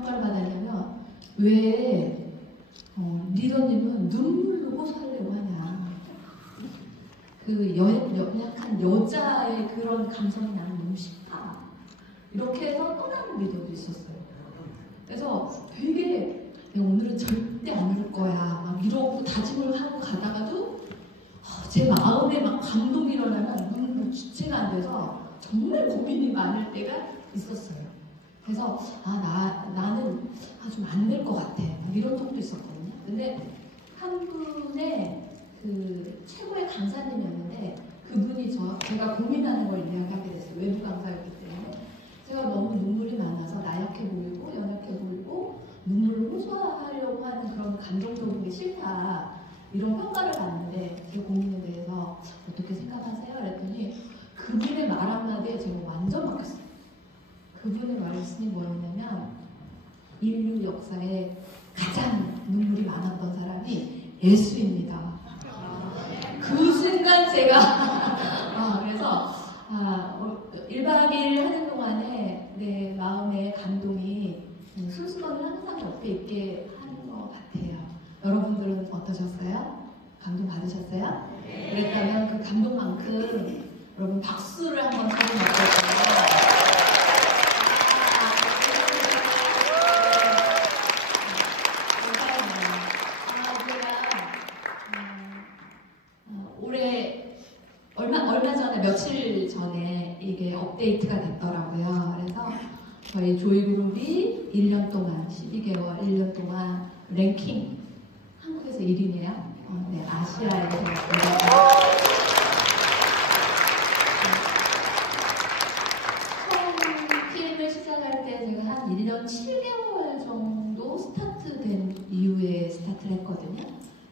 평가를 받으려면 왜 리더님은 눈물로 호소하려고 하냐. 그 약간 여자의 그런 감성이 나는 너무 싫다. 이렇게 해서 떠나는 리더도 있었어요. 그래서 되게 오늘은 절대 안 울 거야 막 이러고 다짐을 하고 가다가도 제 마음에 막 감동이 일어나면 눈물로 주체가 안 돼서 정말 고민이 많을 때가 있었어요. 그래서 나는 좀 안 될 것 같아 이런 적도 있었거든요. 근데 한 분의 그 최고의 강사님이었는데 그분이 제가 고민하는 걸 이야기하게 됐어요. 외부 강사였기 때문에 제가 너무 눈물이 많아서 나약해 보이고 연약해 보이고 눈물을 호소하려고 하는 그런 감정적인 게 싫다 이런 평가를 받는데 제 고민에 대해서 어떻게 생각하세요? 그랬더니 그분의 말 한마디에 제가 완전 바뀌었어요. 그분의 말씀이 뭐였냐면 인류 역사에 가장 눈물이 많았던 사람이 예수입니다. 그 순간 제가 그래서 1박 2일 하는 동안에 내 마음의 감동이 순수건을 항상 옆에 있게 하는 것 같아요. 여러분들은 어떠셨어요? 감동 받으셨어요? 네. 그랬다면 그 감동만큼 여러분 박수를 한번 쳐주면 어떨까요? 얼마 전에 며칠 전에 이게 업데이트가 됐더라고요. 그래서 저희 조이그룹이 1년 동안 12개월 1년 동안 랭킹 한국에서 1위네요. 네, 아시아에서 처음 PM을 시작할 때 제가 한 1년 7개월 정도 스타트된 이후에 스타트를 했거든요.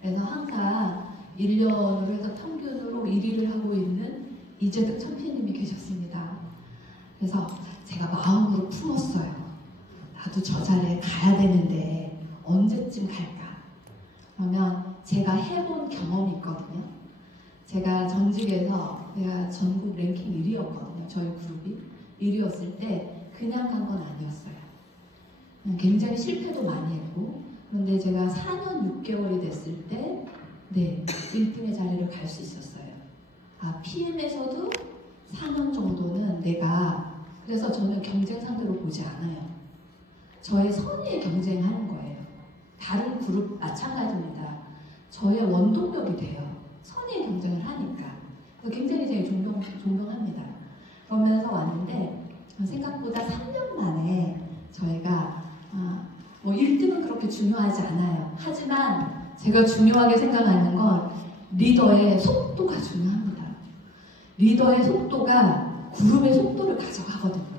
그래서 항상 1년으로 해서 평균으로 1위를 하고 있는 이재득 champi님이 계셨습니다. 그래서 제가 마음으로 품었어요. 나도 저 자리에 가야 되는데 언제쯤 갈까? 그러면 제가 해본 경험이 있거든요. 제가 전직에서 내가 전국 랭킹 1위였거든요. 저희 그룹이 1위였을 때 그냥 간 건 아니었어요. 굉장히 실패도 많이 했고 그런데 제가 4년 6개월이 됐을 때 1등의 자리를 갈 수 있었어요. PM에서도 4년 정도는 내가 그래서 저는 경쟁 상대로 보지 않아요. 저의 선의의 경쟁하는 거예요. 다른 그룹 마찬가지입니다. 저의 원동력이 돼요. 선의의 경쟁을 하니까. 그래서 굉장히 제가 존경합니다. 그러면서 왔는데 생각보다 3년 만에 저희가 뭐 1등은 그렇게 중요하지 않아요. 하지만 제가 중요하게 생각하는 건 리더의 속도가 중요합니다. 리더의 속도가 그룹의 속도를 가져가거든요.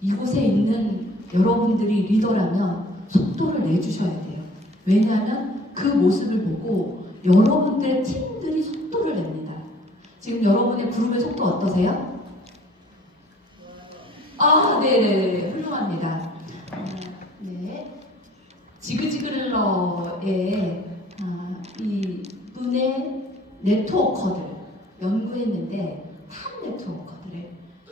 이곳에 있는 여러분들이 리더라면 속도를 내주셔야 돼요. 왜냐하면 그 모습을 보고 여러분들의 팀들이 속도를 냅니다. 지금 여러분의 그룹의 속도 어떠세요? 네네네. 훌륭합니다. 네. 지그지글러의 이 분의 네트워커들 연구했는데 탑 네트워커들의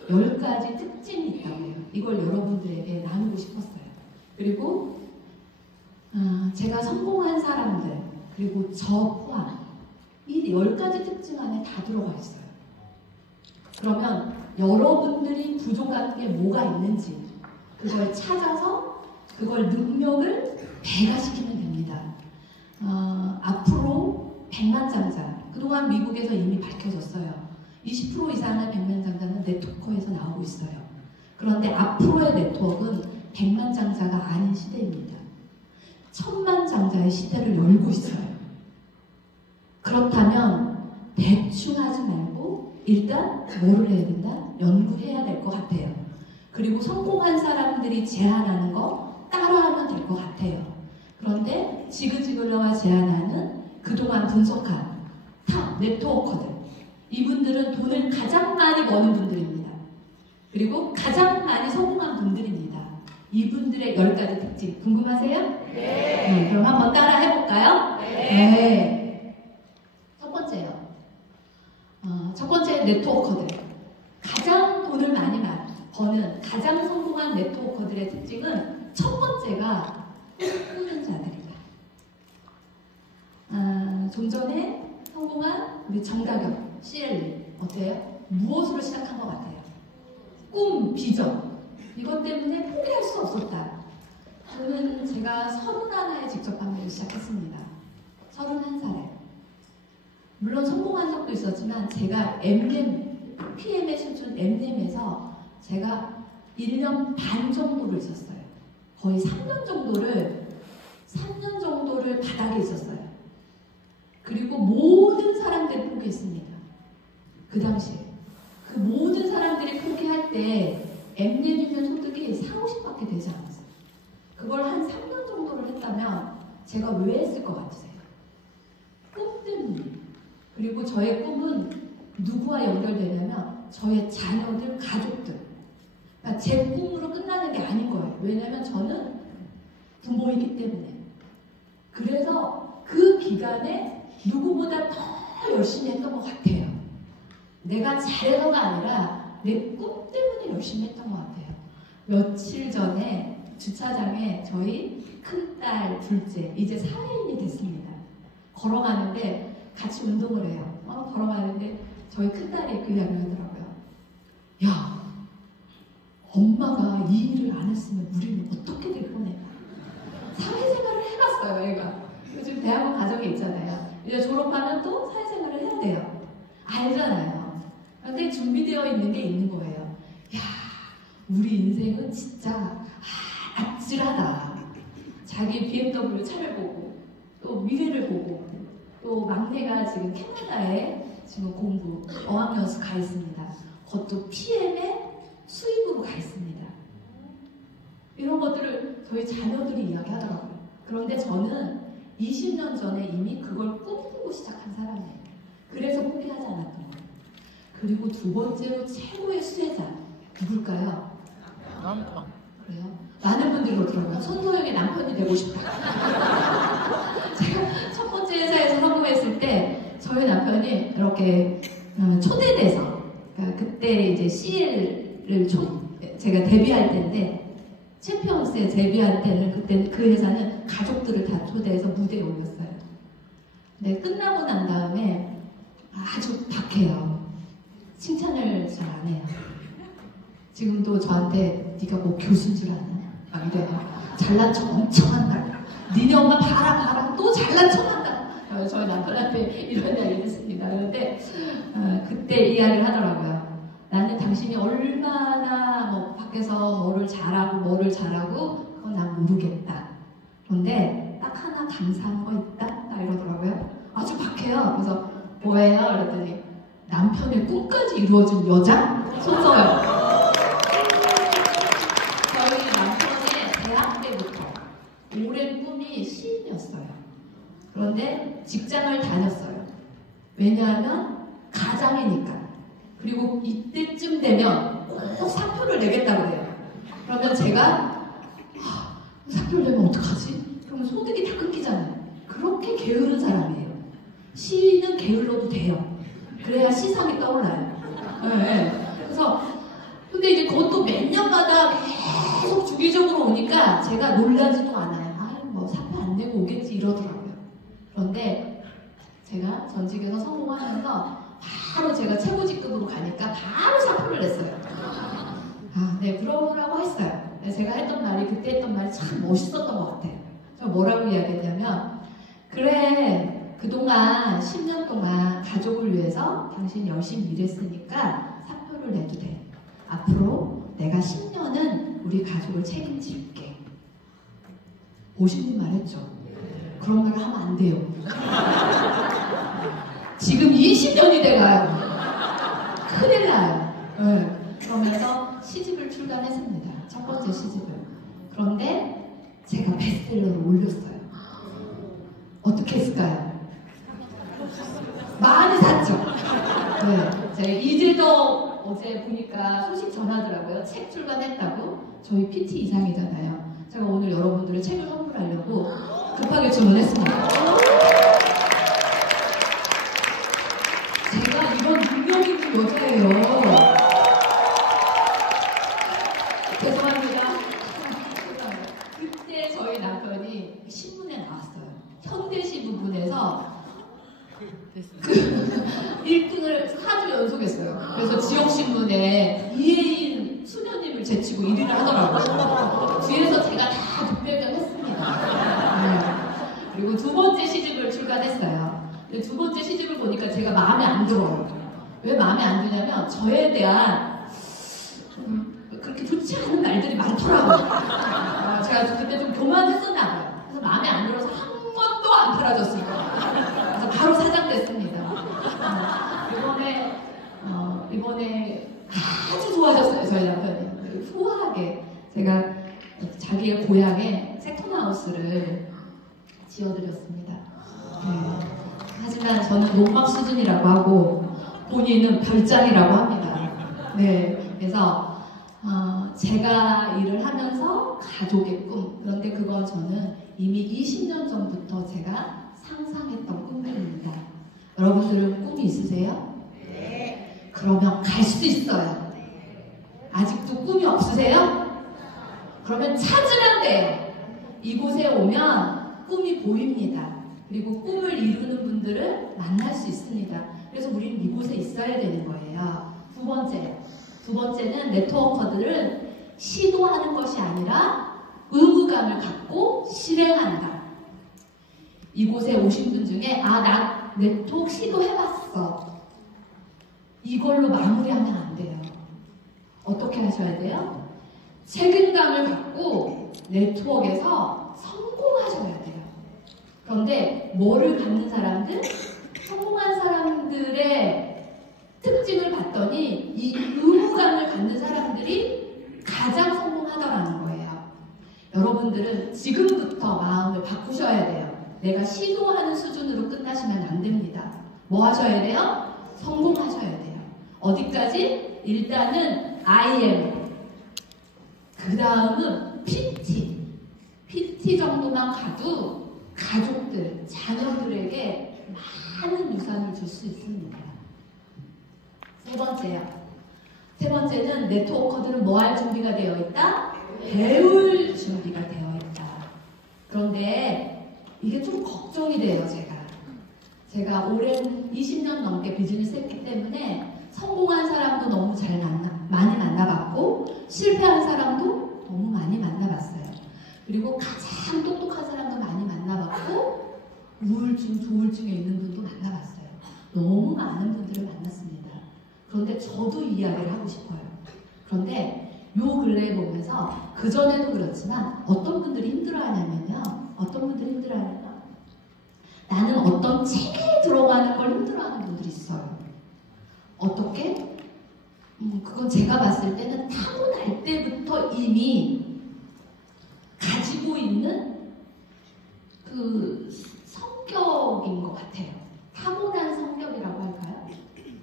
10가지 특징이 있다고 해요. 이걸 여러분들에게 나누고 싶었어요. 그리고 제가 성공한 사람들 그리고 저 포함 이 10가지 특징 안에 다 들어가 있어요. 그러면 여러분들이 부족한 게 뭐가 있는지 그걸 찾아서 그걸 능력을 배가시키면 됩니다. 앞으로 백만장자 그동안 미국에서 이미 밝혀졌어요. 20% 이상의 백만장자는 네트워커에서 나오고 있어요. 그런데 앞으로의 네트워크는 백만장자가 아닌 시대입니다. 천만장자의 시대를 열고 있어요. 그렇다면 대충 하지 말고 일단 뭐를 해야 된다? 연구해야 될 것 같아요. 그리고 성공한 사람들이 제안하는 거 따라하면 될 것 같아요. 그런데 지그지글러가 제안하는 그동안 분석한 탑 네트워커들 이분들은 돈을 가장 많이 버는 분들입니다. 그리고 가장 많이 성공한 분들입니다. 이분들의 10가지 특징 궁금하세요? 네. 그럼 한번 따라 해볼까요? 네. 첫 번째요. 첫 번째 네트워커들 가장 돈을 많이 버는 가장 성공한 네트워커들의 특징은 첫 번째가 자가 꿈꾸는 자들이다. 좀 전에 성공한 우리 정다경, CL 어때요? 무엇으로 시작한 것 같아요? 꿈, 비전. 이것 때문에 포기할 수 없었다. 저는 제가 31에 직접 판매를 시작했습니다. 31살에. 물론 성공한 적도 있었지만 제가 PM의 수준 Mnem에서 제가 1년 반 정도를 있었어요. 거의 3년 정도를 바닥에 있었어요. 그리고 모든 사람들이 포기했습니다. 그 당시에. 그 모든 사람들이 포기할 때 Mnem이면 소득이 4, 50밖에 되지 않았어요. 그걸 한 3년 정도를 했다면 제가 왜 했을 것 같으세요? 꿈 때문에. 그리고 저의 꿈은 누구와 연결되냐면 저의 자녀들, 가족들. 그러니까 제 꿈으로 끝나는 게 아닌 거예요. 왜냐면 저는 부모이기 때문에. 그래서 그 기간에 누구보다 더 열심히 했던 것 같아요. 내가 잘해서가 아니라 내 꿈 때문에 열심히 했던 것 같아요. 며칠 전에 주차장에 저희 큰딸, 둘째, 이제 사회인이 됐습니다. 걸어가는데 같이 운동을 해요. 걸어가는데 저희 큰딸이 그 이야기를 하더라고요. 야, 엄마가 이 일을 안 했으면 우리는 어떻게 될 뻔해. 사회생활을 해봤어요, 애가. 지금 대학원 과정에 있잖아요. 이제 졸업하면 또 사회생활을 해야 돼요. 알잖아요. 근데 준비되어 있는 게 있는 거예요. 야, 우리 인생은 진짜 아찔하다. 자기 BMW 차를 보고 또 미래를 보고 또 막내가 지금 캐나다에 지금 공부 어학연수 가 있습니다. 그것도 PM의 수입으로 가 있습니다. 이런 것들을 저희 자녀들이 이야기하더라고요. 그런데 저는 20년 전에 이미 그걸 꿈꾸고 시작한 사람이에요. 그래서 포기하지 않았던 거예요. 그리고 두 번째로 최고의 수혜자 누굴까요? 남편. 그래요? 많은 분들이 그러더라고요. 손소영의 남편이 되고 싶다. 제가 첫 번째 회사에서 성공했을 때 저희 남편이 이렇게 초대돼서, 그러니까 그때 이제 CL을 제가 데뷔할 때인데 챔피언스에 데뷔할 때는 그때 그 회사는 가족들을 다 초대해서 무대에 올렸어요. 근데 끝나고 난 다음에 아주 박해요. 칭찬을 잘 안 해요. 지금도 저한테 네가 뭐 교수인 줄 아냐? 안 돼요. 잘난 척 엄청 한다. 니네 엄마 봐라 또 잘난 척 한다. 저희 남편한테 이런 이야기를 했습니다. 그런데 그때 이야기를 하더라고요. 나는 당신이 얼마나 뭐 밖에서 뭐를 잘하고 그건 난 모르겠다. 그런데 딱 하나 감사한 거 있다? 딱 이러더라고요. 아주 박해요. 그래서 뭐예요? 그랬더니 남편의 꿈까지 이루어준 여자? 손서요. 저희 남편의 대학 때부터 오랜 꿈이 시인이었어요. 그런데 직장을 다녔어요. 왜냐하면 가장이니까. 그리고 이때쯤 되면 꼭 사표를 내겠다고 해요. 그러면 제가 사표를 내면 어떡하지? 그러면 소득이 다 끊기잖아요. 그렇게 게으른 사람이에요. 시인은 게을러도 돼요. 그래야 시상이 떠올라요. 네. 그래서 근데 이제 그것도 몇 년마다 계속 주기적으로 오니까 제가 놀라지도 않아요. 뭐 사표 안 내고 오겠지 이러더라고요. 그런데 제가 전직에서 성공하면서 바로 제가 최고직급으로 가니까 바로 사표를 냈어요. 네, 그러라고 했어요. 제가 그때 했던 말이 참 멋있었던 것 같아요. 저 뭐라고 이야기했냐면, 그래, 그동안 10년 동안 가족을 위해서 당신이 열심히 일했으니까 사표를 내도 돼. 앞으로 내가 10년은 우리 가족을 책임질게. 멋있는 말 했죠? 그런 말을 하면 안 돼요. 지금 20년이 돼가요. 큰일 나요. 네. 그러면서 시집을 출간했습니다. 첫 번째 시집을. 그런데 제가 베스트셀러를 올렸어요. 어떻게 했을까요? 많이 샀죠. 네. 제가 이제도 어제 보니까 소식 전하더라고요. 책 출간했다고. 저희 PT 이상이잖아요. 제가 오늘 여러분들의 책을 선물하려고 급하게 주문했습니다. 제가 이런 능력 있는 여자예요. 죄송합니다. 그때 저희 현대시 부분에서 1등을 4주 연속했어요. 그래서 지역신문에 이혜인 수녀님을 제치고 1위를 하더라고요. 뒤에서 제가 다 득별전했습니다. 네. 그리고 두 번째 시집을 출간했어요. 근데 두 번째 시집을 보니까 제가 마음에 안 들어요. 왜 마음에 안 드냐면 저에 대한 그렇게 좋지 않은 말들이 많더라고요. 제가 그때 좀 교만했었나 봐요. 그래서 마음에 안 들어서 한 번도 안 팔아줬을 거예요. 그래서 바로 사장됐습니다. 이번에 아주 좋아졌어요, 저희 남편이. 후하게 제가 자기의 고향에 세컨하우스를 지어드렸습니다. 네. 하지만 저는 농막 수준이라고 하고 본인은 별장이라고 합니다. 네, 그래서 제가 일을 하면서 가족의 꿈, 그런데 그건 저는 이미 20년 전부터 제가 상상했던 꿈입니다. 여러분들은 꿈이 있으세요? 네. 그러면 갈 수 있어요. 아직도 꿈이 없으세요? 그러면 찾으면 돼요. 이곳에 오면 꿈이 보입니다. 그리고 꿈을 이루는 분들을 만날 수 있습니다. 그래서 우리는 이곳에 있어야 되는 거예요. 두 번째는 네트워커들은 시도하는 것이 아니라 의무감을 갖고 실행한다. 이곳에 오신 분 중에 나 네트워크 시도해봤어. 이걸로 마무리하면 안 돼요. 어떻게 하셔야 돼요? 책임감을 갖고 네트워크에서 성공하셔야 돼요. 그런데 뭐를 갖는 사람들? 성공한 사람들의 특징을 봤더니 이 의무감을 갖는 사람들이 가장 성공하더라는 거예요. 여러분들은 지금부터 마음을 바꾸셔야 돼요. 내가 시도하는 수준으로 끝나시면 안 됩니다. 뭐 하셔야 돼요? 성공하셔야 돼요. 어디까지? 일단은 IM, 그 다음은 PT 정도만 가도 가족들, 자녀들에게 많은 유산을 줄 수 있습니다. 세 번째는 네트워커들은 뭐 할 준비가 되어 있다? 배울 준비가 되어 있다. 그런데 이게 좀 걱정이 돼요, 제가 오랜 20년 넘게 비즈니스 했기 때문에 성공한 사람도 너무 많이 만나봤고 실패한 사람도 너무 많이 만나봤어요. 그리고 가장 똑똑한 사람도 많이 만나봤고 우울증, 조울증에 있는 분도 만나봤어요. 너무 많은 분들을 만났습니다. 그런데 저도 이야기를 하고 싶어요. 그런데 요 근래에 보면서 그전에도 그렇지만 어떤 분들이 힘들어하냐면요. 나는 어떤 책에 들어가는 걸 힘들어하는 분들이 있어요. 어떻게? 그건 제가 봤을 때는 타고날 때부터 이미 가지고 있는 그 성격인 것 같아요. 타고난 성격이라고 할까요?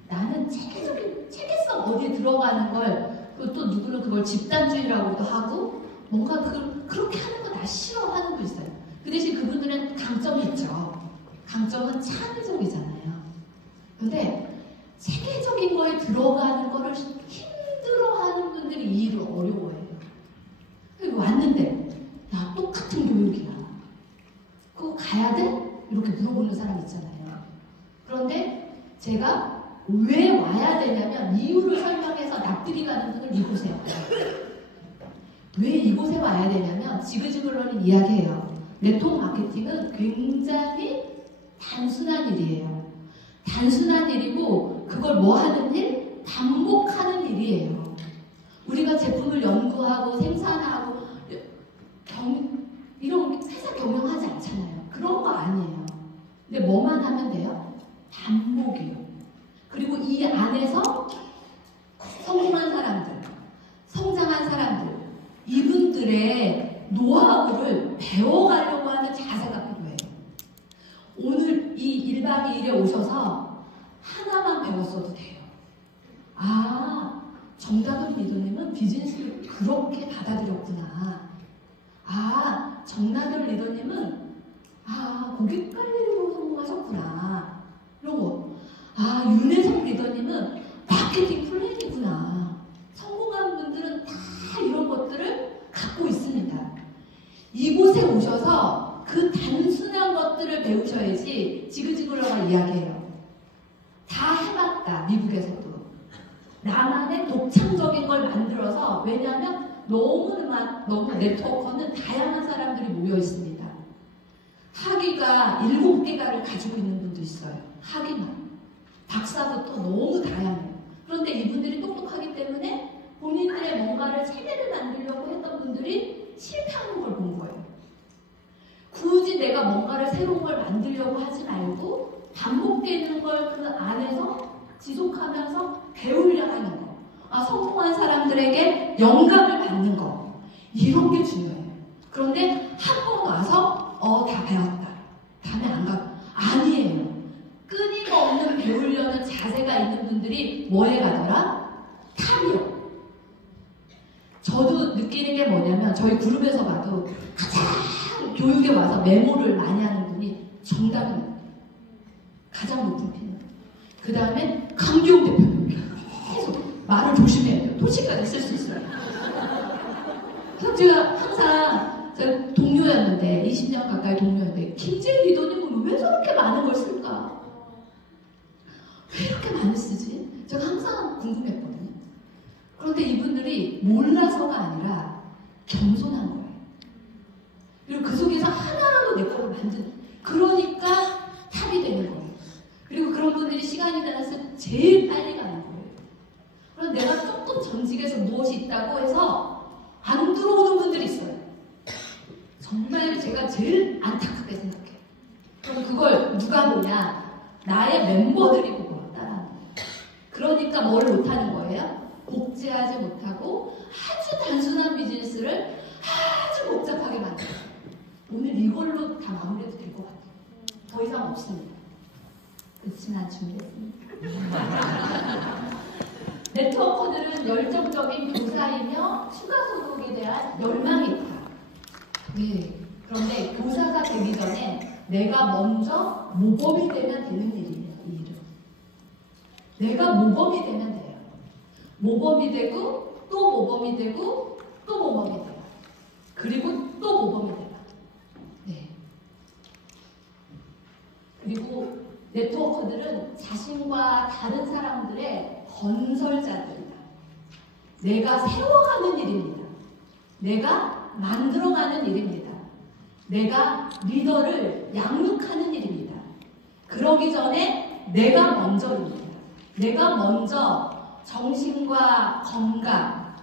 나는 체계성 어디에 들어가는 걸, 또 누구는 그걸 집단주의라고도 하고, 뭔가 그렇게 하는 거 나 싫어하는 분도 있어요. 그 대신 그분들은 강점이 있죠. 강점은 창의적이잖아요. 근데 체계적인 거에 들어가는 거를 힘들어하는 분들이 이 일을 어려워해요. 왔는데 나 똑같은 교육이야. 그거 가야 돼? 이렇게 물어보는 사람 있잖아요. 그런데 제가 왜 와야 되냐면 이유를 설명해서 납득이 가는 분을 이곳에 와요. 왜 이곳에 와야 되냐면 지그지그러는 이야기예요. 네트워크 마케팅은 굉장히 단순한 일이에요. 단순한 일이고 그걸 뭐 하는 일? 반복하는 일이에요. 우리가 제품을 연구하고 생산하고 이런 회사 경영하지 않잖아요. 그런 거 아니에요. 근데 뭐만 하면 돼요? 반복이요. 그리고 이 안에서 성공한 사람들, 성장한 사람들, 이분들의 노하우를 배워가려고 하는 자세가 필요해요. 오늘 이 1박 2일에 오셔서 하나만 배웠어도 돼요. 정다돈 리더님은 비즈니스를 그렇게 받아들였구나. 정다돈 리더님은 고객 관리로 성공하셨구나. 이런 거. 윤혜성 리더님은 마케팅 플랜이구나. 성공한 분들은 다 이런 것들을 갖고 있습니다. 이곳에 오셔서 그 그 단순한 것들을 배우셔야지 지그지그러가 이야기해요. 다 해봤다, 미국에서도. 나만의 독창적인 걸 만들어서, 왜냐하면 너무 네트워커는 다양한 사람들이 모여 있습니다. 학위가 7개가를 가지고 있는 분도 있어요. 학위만. 박사부터 너무 다양해요. 그런데 이분들이 똑똑하기 때문에 본인들의 뭔가를 체계를 만들려고 했던 분들이 실패하는 걸 본 거예요. 굳이 내가 뭔가를 새로운 걸 만들려고 하지 말고 반복되는 걸 그 안에서 지속하면서 배우려 하는 거. 성공한 사람들에게 영감을 받는 거. 이런 게 중요해요. 그런데 한 번 와서 다 배웠다. 다음에 안 가고. 아니에요. 끊임없는 배우려는 자세가 있는 분들이 뭐에 가더라? 탑이요. 저도 느끼는 게 뭐냐면 저희 그룹에서 봐도 가장 교육에 와서 메모를 많이 하는 분이 정답은 가장 높은 편. 그 다음에 강기용 대표님 계속 말을 조심해야 돼요. 도시까지 쓸 수 있어요. 그래서 제가 항상 제가 동료였는데 20년 가까이 동료였는데 김재희 리더님은 왜 저렇게 많은 걸 쓸까? 왜 이렇게 많이 쓰지? 제가 항상 궁금했거든요. 그런데 이분들이 몰라서가 아니라 겸손한 거예요. 그리고 그 속에서 하나라도 내 거를 만드는. 그러니까 탑이 되는 거예요. 그리고 그런 분들이 시간이 지나서 제일 빨리 가는 거예요. 그럼 내가 조금 전직에서 무엇이 있다고 해서 안 들어오는 분들이 있어요. 정말 제가 제일 안타깝게 생각해요. 그럼 그걸 누가 보냐? 나의 멤버들이 보고 따라하는 거예요. 그러니까 뭘 못하는 거예요? 복제하지 못하고 아주 단순한 비즈니스를 아주 복잡하게 만들어요. 오늘 이걸로 다 마무리해도 될 것 같아요. 더 이상 없습니다. 그렇지만 준비했습니다. 네트워커들은 열정적인 교사이며 추가 소득에 대한 열망이 있다. 네. 그런데 교사가 되기 전에 내가 먼저 모범이 되면 되는 일이에요. 이 일은. 내가 모범이 되면 돼요. 모범이 되고 또 모범이 되고 또 모범이 돼요. 그리고 또 모범이 돼요. 네. 그리고 네트워커들은 자신과 다른 사람들의 건설자들이다. 내가 세워가는 일입니다. 내가 만들어가는 일입니다. 내가 리더를 양육하는 일입니다. 그러기 전에 내가 먼저입니다. 내가 먼저 정신과 건강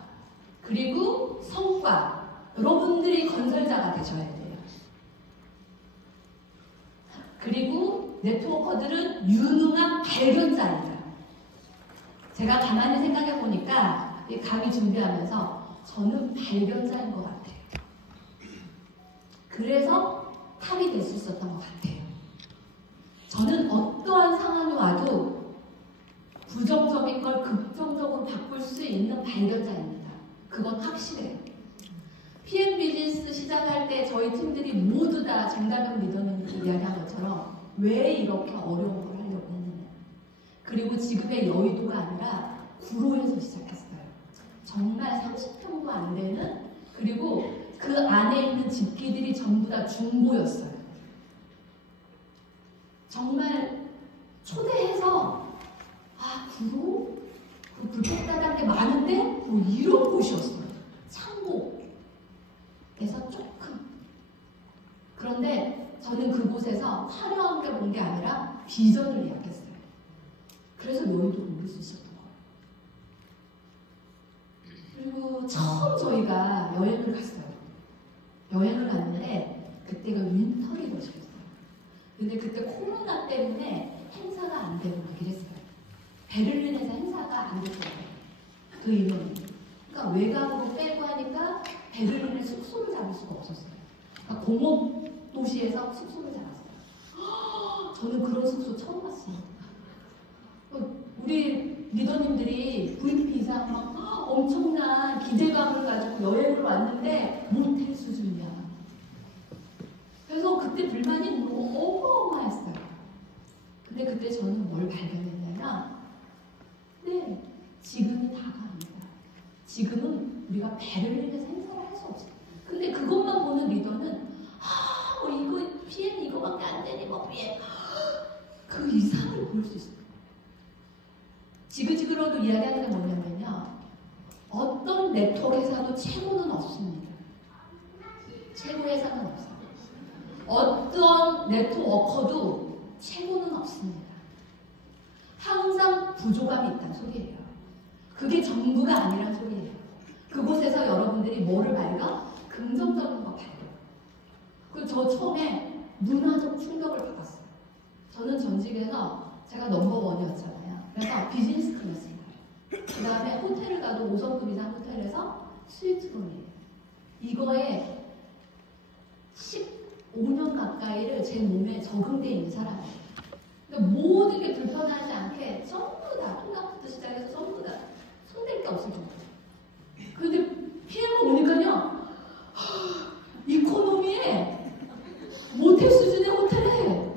그리고 성과 여러분들이 건설자가 되셔야 돼요. 그리고 네트워커들은 유능한 발견자입니다. 제가 가만히 생각해 보니까 이 강의 준비하면서 저는 발견자인 것 같아요. 그래서 탑이 될 수 있었던 것 같아요. 저는 어떠한 상황이 와도 부정적인 걸 긍정적으로 바꿀 수 있는 발견자입니다. 그건 확실해요. PM 비즈니스 시작할 때 저희 팀들이 모두 다 정다경 리더님이 이야기한 것처럼 왜 이렇게 어려운 걸 하려고 했느냐. 그리고 지금의 여의도가 아니라 구로에서 시작했어요. 정말 30평도 안 되는, 그리고 그 안에 있는 집기들이 전부 다 중고였어요. 정말 초대해서 구로? 그 불법다란 게 많은데 뭐 이런 곳이었어요. 창고에서 조금. 그런데 저는 그곳에서 화려한 게 본 게 아니라 비전을 이야기했어요. 그래서 여의도를 올 수 있었던 거예요. 그리고 처음 저희가 여행을 갔어요. 여행을 갔는데 그때가 윈터리 것이었어요. 근데 그때 코로나 때문에 행사가 안 되고 막 이랬어요. 베를린에서 행사가 안 됐어요. 그 이름이. 그러니까 외곽으로 빼고 하니까 베를린에 숙소를 잡을 수가 없었어요. 그러니까 공업 도시에서 숙소를 잡았어요. 저는 그런 숙소 처음 봤어요. 우리 리더님들이 VP 이상 막 엄청난 기대감을 가지고 여행을 왔는데 모텔 수준이야. 그래서 그때 불만이 너무 어마어마했어요. 근데 그때 저는 뭘 발견했냐면 지금이 다가 아니다. 지금은 우리가 베를린에서 행사를 할 수 없어요. 근데 그것만 보는 리더는 이거 이걸로 이야기하는 게 뭐냐면요. 어떤 네트워크 회사도 최고는 없습니다. 최고 회사는 없어요. 어떤 네트워커도 최고는 없습니다. 항상 부족함이 있다는 소리예요. 그게 전부가 아니란 소리예요. 그곳에서 여러분들이 뭐를 발견? 긍정적인 거 발견. 그리고 저 처음에 문화적 충격을 받았어요. 저는 전직에서 제가 넘버원이었잖아요. 그래서 비즈니스 클래스인 거예요. 그 다음에 호텔을 가도 5성급 이상 호텔에서 스위트룸이에요. 이거에 15년 가까이를 제 몸에 적응되어 있는 사람이에요. 그러니까 모든 게 불편하지 않게 전부 다 통닭부터 시작해서 전부 다 손댈 게 없을 정도. 그런데 피해가 오니까요. 이코노미에 모텔 수준의 호텔에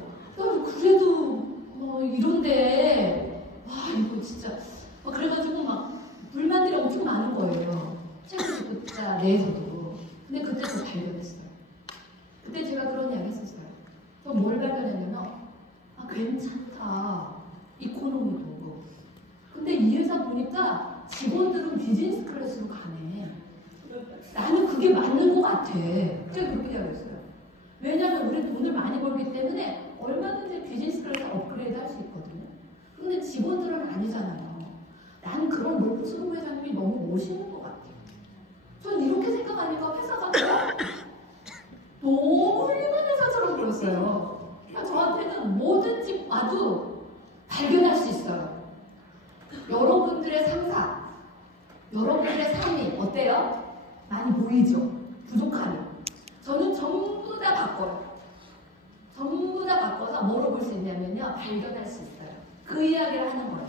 그래도 뭐 이런데 와 이거 진짜 그래가지고 막 불만들이 엄청 많은 거예요. 책임자 내에서도. 근데 그때 저 발견했어요. 그때 제가 그런 이야기 했었어요. 그럼 뭘 발견했냐면 괜찮다. 이코노미도. 근데 이 회사 보니까 직원들은 비즈니스 클래스로 가네. 나는 그게 맞는 것 같아. 제가 그렇게 이야기했어요. 왜냐하면 우리 돈을 많이 벌기 때문에 얼마든지 비즈니스 클래스 업그레이드 할 수 있거든요. 근데 직원들은 아니잖아요. 나는 그런 롤프스로 회장님이 너무 멋있는 것 같아요. 전 이렇게 생각하니까 회사가 너무 훌륭한 회사처럼 보였어요. 그러니까 저한테는 뭐든지 봐도 발견할 수 있어요. 여러분들의 상사, 여러분들의 삶이 어때요? 많이 보이죠? 부족하니. 저는 전부 다 바꿔요. 전부 다 바꿔서 뭐로 볼 수 있냐면요. 발견할 수 있어요. 그 이야기를 하는 거예요.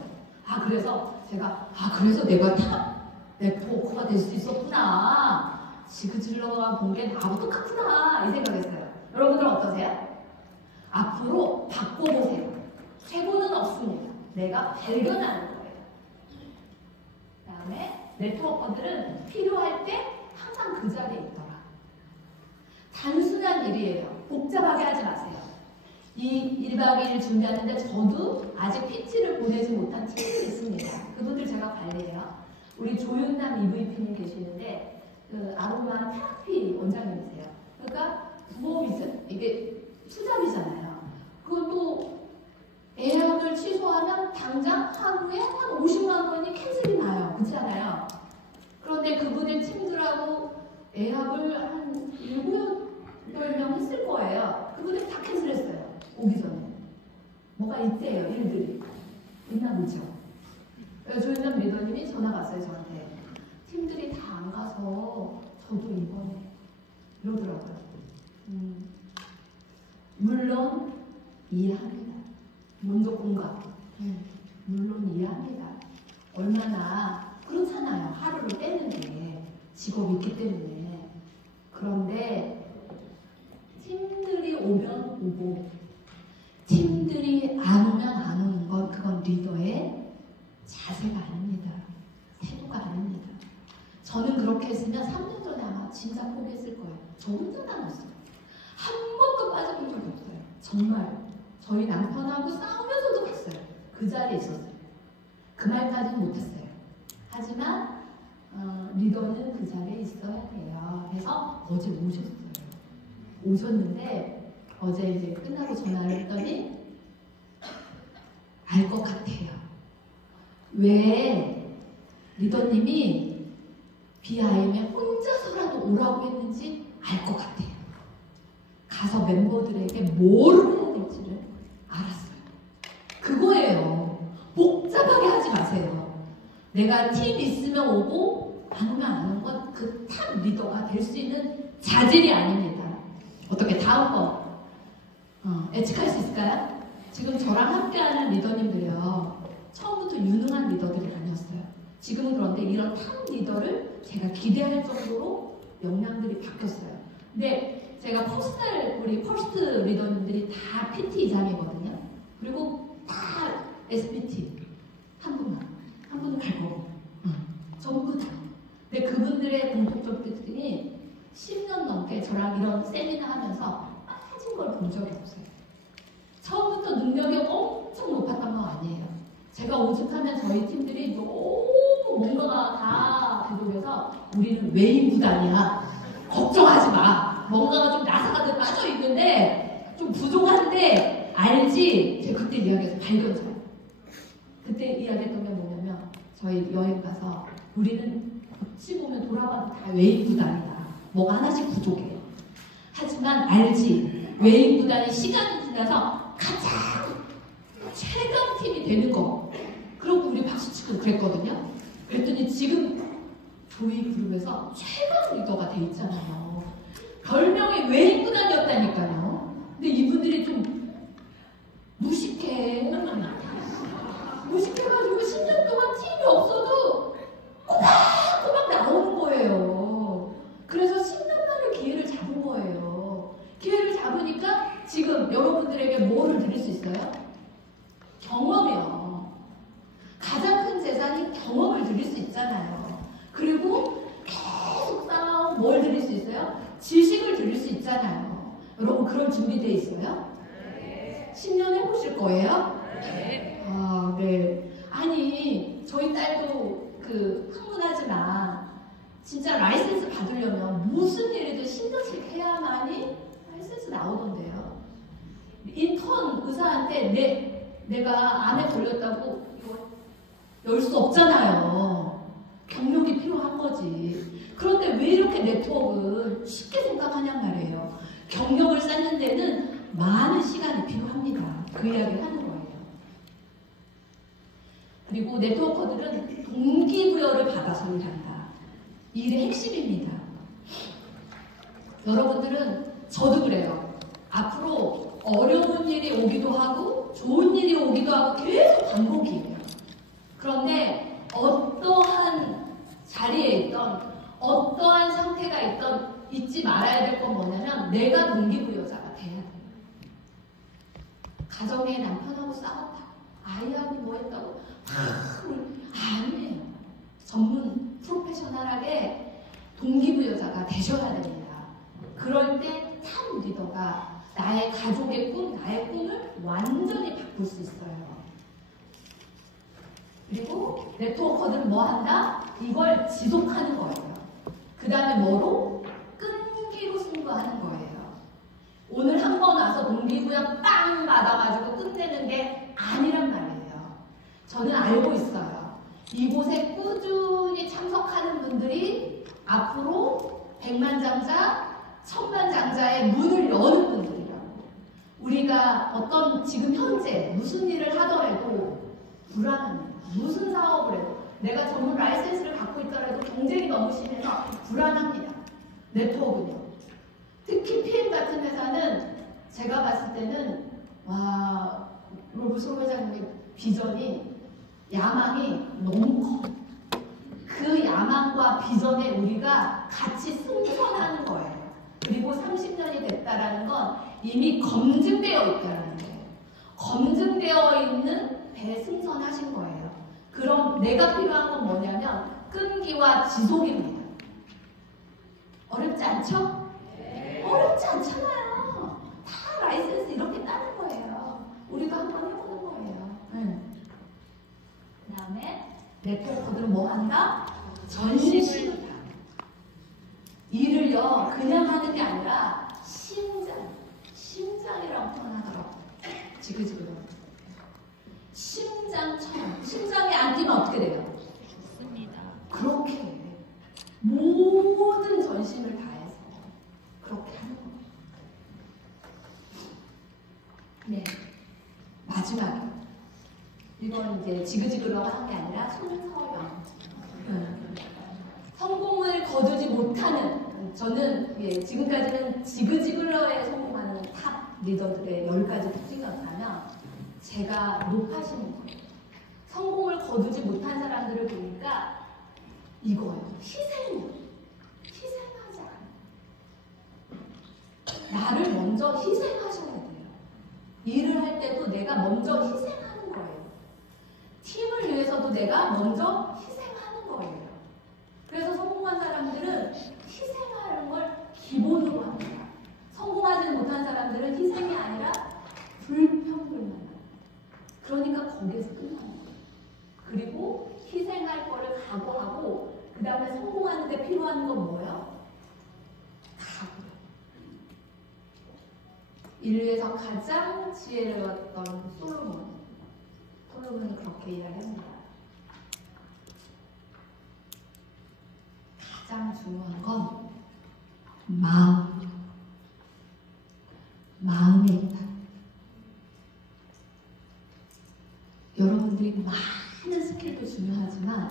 그래서 제가, 그래서 내가 탑 네트워크가 될 수 있었구나. 지그질러가 본 게 나하고 똑같구나. 이 생각했어요. 여러분들 어떠세요? 앞으로 바꿔보세요. 최고는 없습니다. 내가 발견하는 거예요. 그 다음에 네트워커들은 필요할 때 항상 그 자리에 있더라. 단순한 일이에요. 복잡하게 하지 마세요. 이 1박 2일 준비하는데 저도 아직 PT를 보내지 못한 팀이 있습니다. 그분들 제가 관리해요. 우리 조윤남 EVP님 계시는데 그 아로마 테라피 원장님이세요. 그러니까 부업이죠. 이게 투잡이잖아요. 그것도 예약을 취소하면 당장 하루에 한 50만 원이 캔슬이 나요. 그렇지 않아요? 그런데 그분의 팀들하고 예약을 한 7, 8명 했을 거예요. 그분들 다 캔슬했어요. 오기 전에. 뭐가 있대요, 일들이. 있나 보죠. 조윤남 리더님이 전화가 왔어요, 저한테. 팀들이 다 안 가서 저도 이번에 이러더라고요. 물론 이해합니다. 먼저 공감. 물론 이해합니다. 얼마나 그렇잖아요. 하루를 빼는 게 직업이 있기 때문에. 그런데 팀들이 오면 오고 팀들이 안 오면 안 오는 건 그건 리더의 자세가 아닙니다. 태도가 아닙니다. 저는 그렇게 했으면 3년 전에 아마 진짜 포기했을 거예요. 저 혼자 다녔어요. 한 번도 빠져본 적이 없어요. 정말 저희 남편하고 싸우면서도 갔어요. 그 자리에 있었어요. 그 말까지는 못했어요. 하지만 리더는 그 자리에 있어야 돼요. 그래서 어제 오셨는데 어제 이제 끝나고 전화를 했더니 알 것 같아요. 왜 리더님이 BIM에 혼자서라도 오라고 했는지 알 것 같아요. 가서 멤버들에게 뭘 해야 될지를 알았어요. 그거예요. 복잡하게 하지 마세요. 내가 팀 있으면 오고 안 오면 안 오는 건 그 탑 리더가 될 수 있는 자질이 아닙니다. 어떻게 다음번 예측할 수 있을까요? 지금 저랑 함께하는 리더님들이요. 처음부터 유능한 리더들이 아니었어요. 지금은 그런데 이런 탑 리더를 제가 기대할 정도로 역량들이 바뀌었어요. 근데 제가 우리 퍼스트 리더님들이 다 PT 이상이거든요. 그리고 다 SPT. 한 분은 갈 거고. 전부 다. 근데 그분들의 공통적 특징이 10년 넘게 저랑 이런 세미나 하면서 빠진 걸 본 적이 없어요. 처음부터 능력이 엄청 높았던 건 아니에요. 제가 오죽하면 저희 팀들이 너무 뭔가가 다 부족해서 우리는 외인 구단이야. 걱정하지 마. 뭔가가 좀 나사가 빠져 있는데 좀 부족한데 알지? 제가 그때 이야기해서 발견했어요. 그때 이야기했던 게 뭐냐면 저희 여행 가서 우리는 어찌 보면 돌아봐도 다 외인 구단이다. 뭐가 하나씩 부족해. 하지만 알지? 외인 구단이 시간이 지나서 가장 최강팀이 되는 거. 그러고 우리 박수치고 그랬거든요. 그랬더니 지금 조이 그룹에서 최강 리더가 돼 있잖아요. 별명이 외인 구단이었다니까요. 근데 이분들이 좀 무식해. 무식해가지고 10년 동안 팀이 없어도 꼬박꼬박 나오는 거예요. 그래서 10년 만에 기회를 잡은 거예요. 기회를 잡으니까 지금 여러분들에게 뭐를 드릴 수 있어요? 경험이요. 가장 큰 재산이 경험을 드릴 수 있잖아요. 그리고 계속 쌓아온 뭘 드릴 수 있어요? 지식을 드릴 수 있잖아요. 여러분 그런 준비되어 있어요? 네. 10년 해보실 거예요? 네. 아, 네. 아니 저희 딸도 그 학문하지만 진짜 라이센스 받으려면 무슨 일이든 10년씩 해야만이 라이센스 나오던데요. 인턴 의사한테 내가 암에 걸렸다고 이거 열 수 없잖아요. 경력이 필요한 거지. 그런데 왜 이렇게 네트워크를 쉽게 생각하냔 말이에요. 경력을 쌓는 데는 많은 시간이 필요합니다. 그 이야기를 하는 거예요. 그리고 네트워커들은 동기부여를 받아서 일한다. 이 일의 핵심입니다. 여러분들은 저도 그래요. 앞으로 어려운 일이 오기도 하고 좋은 일이 오기도 하고 계속 반복이에요. 그런데 어떠한 자리에 있던 어떠한 상태가 있던 잊지 말아야 될 건 뭐냐면 내가 동기부여자가 돼야 돼요. 가정에 남편하고 싸웠다. 아이하고 뭐 했다고 아니에요. 전문 프로페셔널하게 동기부여자가 되셔야 됩니다. 그럴 때 탑 리더가 나의 가족의 꿈, 나의 꿈을 완전히 바꿀 수 있어요. 그리고 네트워커들은 뭐 한다? 이걸 지속하는 거예요. 그 다음에 뭐로? 끈기로 승부하는 거예요. 오늘 한 번 와서 동기부여 빵 받아가지고 끝내는 게 아니란 말이에요. 저는 알고 있어요. 이곳에 꾸준히 참석하는 분들이 앞으로 백만장자, 천만장자의 문을 여는 분들이라고. 우리가 어떤 지금 현재 무슨 일을 하더라도 불안합니다. 무슨 사업을 해도 내가 전문 라이센스를 갖고 있더라도 경쟁이 너무 심해서 불안합니다. 네트워크는요. 특히 PM 같은 회사는 제가 봤을 때는 와 로브소 회장님의 비전이 야망이 너무 커. 그 야망과 비전에 우리가 같이 승선하는 거예요. 그리고 30년이 됐다라는 건 이미 검증되어 있다는 거예요. 검증되어 있는 배에 승선하신 거예요. 그럼 내가 필요한 건 뭐냐면 끈기와 지속입니다. 어렵지 않죠? 네. 어렵지 않잖아요. 다 라이센스 이렇게 따는 거예요. 우리도 한번 해보는 거예요. 그 다음에 네트워커들은 뭐 한다? 전심을 다. 일을요 그냥 하는 게 아니라 심장이라고 표현하더라고요. 지그지그. 심장처럼. 심장이 안 뛰면 어떻게 돼요? 죽습니다. 그렇게 모든 전심을 다해서 그렇게 하는 거예요. 네. 마지막. 이건 이제 지그지그로 하는 게 아니라 손서영. 성공을 거두지 못하는, 저는 지금까지는 지그지그러에 성공하는 탑 리더들의 10가지 특징이었다면 제가 높아지는 거예요. 성공을 거두지 못한 사람들을 보니까 이거예요. 희생하지 않아요. 나를 먼저 희생하셔야 돼요. 일을 할 때도 내가 먼저 희생하는 거예요. 팀을 위해서도 내가 먼저 희생하는 거예요. 그래서 성공한 사람들은 희생하는 걸 기본으로 합니다. 성공하지 못한 사람들은 희생이 아니라 불평불만. 그러니까 거기에서 끝나는 거예요. 인류에서 가장 지혜를 얻던 솔로몬은 그렇게 이야기합니다. 가장 중요한 건 마음입니다. 여러분들이 많은 스킬도 중요하지만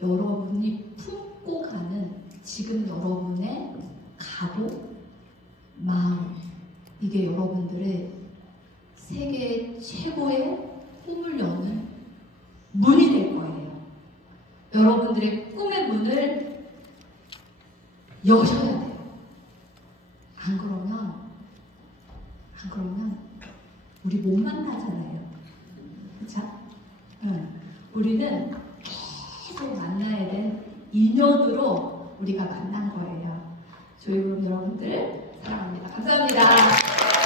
여러분이 품고 가는 지금 여러분의 각오, 마음, 이게 여러분들의 세계 최고의 꿈을 여는 문이 될 거예요. 여러분들의 꿈의 문을 여셔야 돼요. 안 그러면 우리 못 만나잖아요. 그쵸? 우리는 계속 만나야 된 인연으로 우리가 만난 거예요. 조이그룹 여러분들 사랑합니다. 감사합니다.